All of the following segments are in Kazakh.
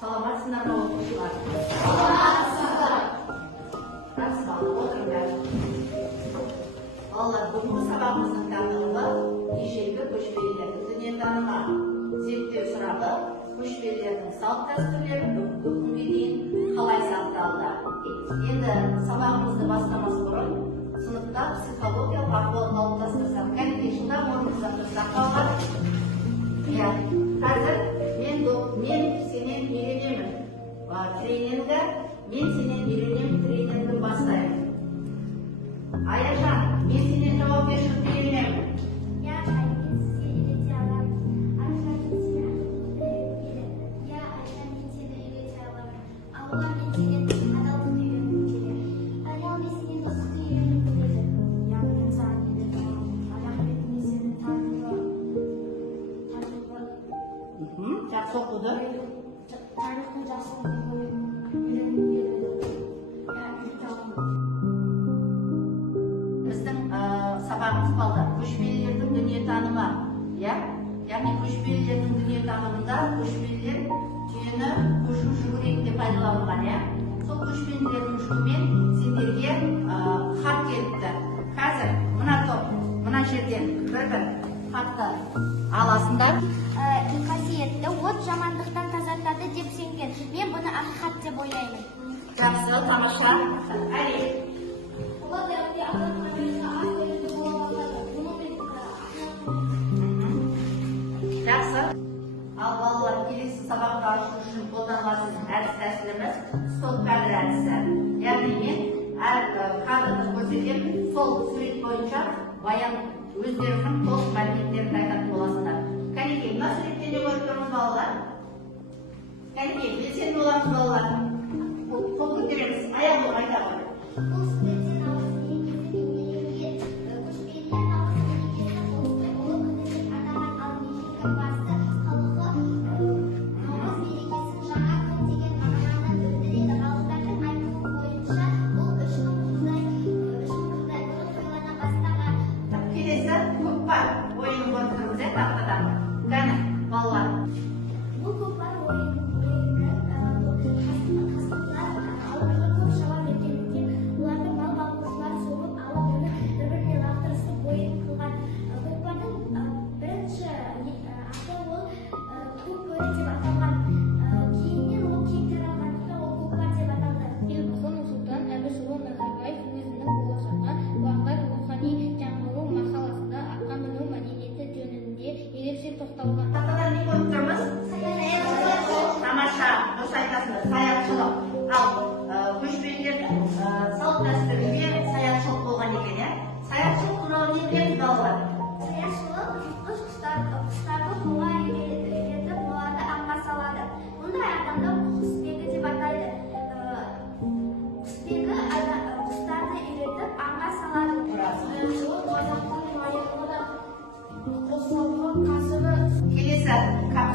Саламатсыздар ма оқушылар? Саламатсыздар. Жақсы бала, отырыңдар. Балалар, бүгінгі сабағымыздың тақырыбы ежелгі көшпелілердің дүниетанымы. Зерттеу сұрағы көшпелілердің салт дәстүрлері бүгінгі күнге дейін қалай сақталды? Енді сабағымызды бастамас бұрын сыныпта психологиялық ахуал қалыптастырсақ, кәдімгі жылдам орнымызда тұрсақ қалған. Қазір мен сенен үйренемін. Тренингі мен сенен үйренемін тренингі бастаймын. Аяжан, мен сенен жауапкершілікті үйренемін. Жақсы оқыды. Тарихын жақсы Біздің сабағымыз балдар көшпелілердің дүниетанымы. Яғни көшпелілердің дүниетанымында көшпелілер түйені көшу жүгі ретінде пайдаланған. Сол көшпелілердің жүгімен сендерге хат келіпті. Қазір мына топ, мына жерден бір хатты аласыңдар. қасиетті от жамандықтан тазартады деп сенген. Мен бұны ақиқат деп ойлаймын. Жақсы, тамаша. Әрине. Жақсы. Ал балалар, келесі сабақты ашу үшін қолданылатын әдіс тәсіліміз стоп кадр әдісі. Яғни мен әр кадрды көрсетемін, сол сурет бойынша баян өздерінің толық мәліметтерін айтатын боласыңдар. Кәнекей, мына суретте не көріп тұрмыз балалар? Кәнекей, белсенді боламыз балалар. Қол көтереміз, аяқ айта ғой. Бұл суреттен алысының көшпелілер атаған ал-Мехико басты халқы намаз мерекесін жаңа күн деген мағынаны білдіреді. Ғалымдардың айтуы бойынша бұл 3000 жылдай бұрын тойлана бастаған. Келесі көкпар ойынын көріп тұрмыз, тақтадан. Кәні, балалар. Бұл көкпар ойынының қасқырлар алдыңғы көп шала бергендіктен олардың мал бағушылар соғып алып оны бір-біріне лақтырысып ойын қылған. Көкпардың бірінші аты ол көкбөрі деп аталған. Кейіннен ол кең таралғандықтан ол көкпар деп аталды. Елбасы Нұрсұлтан Әбішұлы Назарбаев өзінің болашаққа бағдар рухани жаңғыру мақаласында атқа міну мәдениеті жөнінде ерекше тоқталған. Тақтадан не көріп тұрмыз? Тамаша, дұрыс айтасыңдар, саятшылық. Ал көшпелілердің салт дәстүрінде саятшылық болған екен. Саятшылық туралы не білеміз балалар? Саятшылық жыртқыш құстарды қолға үйретіп оларды аңға салады. Мұндай адамды құсбегі деп атайды. Құсбегі құстарды үйретіп аңға салады. Саятшылық қазақтың майырына қосылған қасыры. Келесі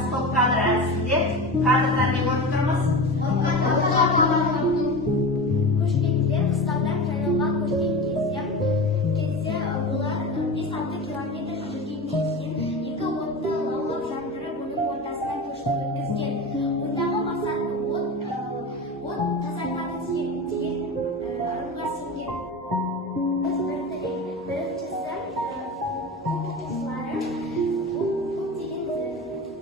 стоп кадр әдісінде кадрдан не көріп тұрмыз? Көшпелілер қыстаудан жайлауға көшкен кезде олар 5-6 километр жүргеннен кейін екі отты лаулап жандырып оның ортасынан көшті өткізген. Ондағы мақсат от тазартады деген ырымға сенген. Біріншісі оқытушылары көптеген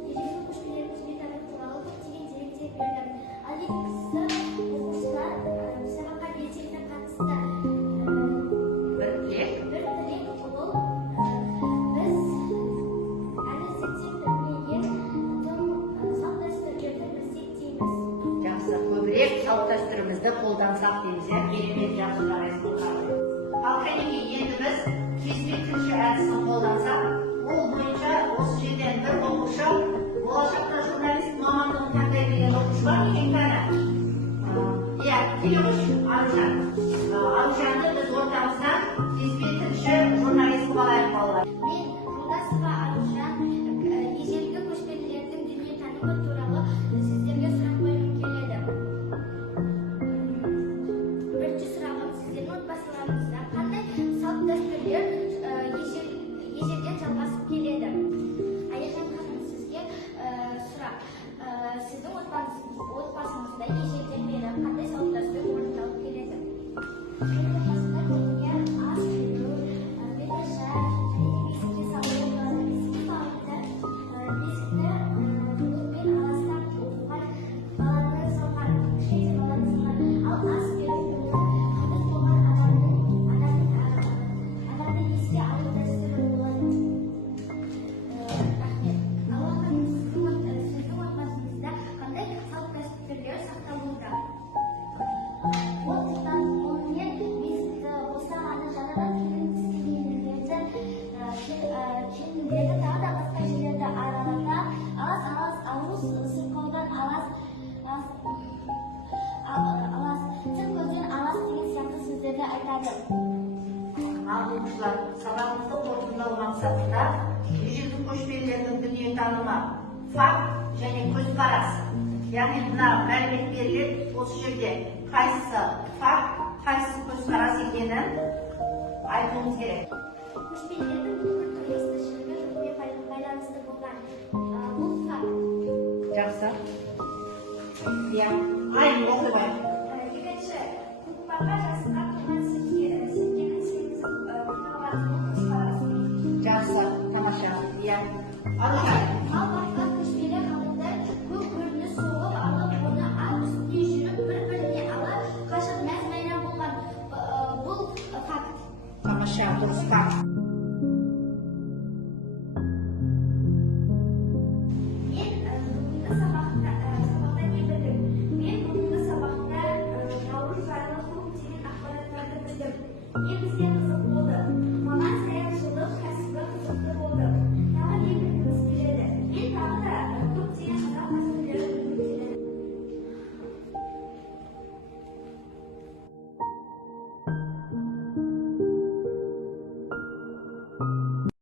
ежелгі көшпелілердің дүниетанымы туралы көптеген деректер берді. Ал екіншісі оқушылар сабаққа белсенді қатысты. Бір тілек. Бір тілек ол біз әлі зерттеп білмеген тың салт дәстүрлерді білсек дейміз. Жақсы, көбірек салт дәстүрімізді қолдансақ дейміз. Керемет, жақсы қарайсыз. Ал кәнекей, енді біз кезбе тілші әдісін қолдансақ, ол бойынша осы жерден бір оқушы болашақта журналист мамандығын таңдай деген оқушы бар екен кәні? Келе қойшы, Аружан. Аружанды біз ортамыздан кезбе тілші журналист қылайық балалар. Мен Жолдасова Аружан ежелгі көшпелілердің дүниетанымы туралы сіздерге сұрақ қойғым келеді. Бірінші сұрағым, сіздердің отбасыларыңызда қандай салт дәстүрлер ежелден жалғасып келеді? Аяжан ханым, сізге сұрақ. Сіз арасында ежелден бері қандай салт-дәстүр орындалып келеді? Менің отбасында көбіне ас беру, беташар және бесікке салу болады. Бесікке салғанда бесікті ұлықпен аластап оқуға баланы салған, кішкентай баланы салған. Ал ас беру қайтыс болған адамды еске алу дәстүрі болады. Рахмет. Аллахан, сіздің отбасыңызда қандай салт-дәстүрлер сақталуда? Онымен бесікті босағаны жаңадан келін келіндерді тағы да басқа жерлерді аралата, ауыз сырқаудан алас, тік көзден алас деген сияқты сөздерді айтады. Ал оқушылар, сабағымызды қорытындылау мақсатында ежелгі көшпелілердің дүниетанымы, факт және көзқарас. Яғни мына мәлімет беріледі, осы жерде қайсысы факт, қайсысы көзқарас екенін айтуымыз керек. Көшпелілердің бүкіл тұрмыс-тіршілігі румен байланысты болған. Бұл факт. Жақсы. Иә, айын оқи бай. Екінші, көкпарға жасқа толған сеткенің сегіз күнәуардың көзқарасы. Жақсы, тамаша. Иә. Аллахан.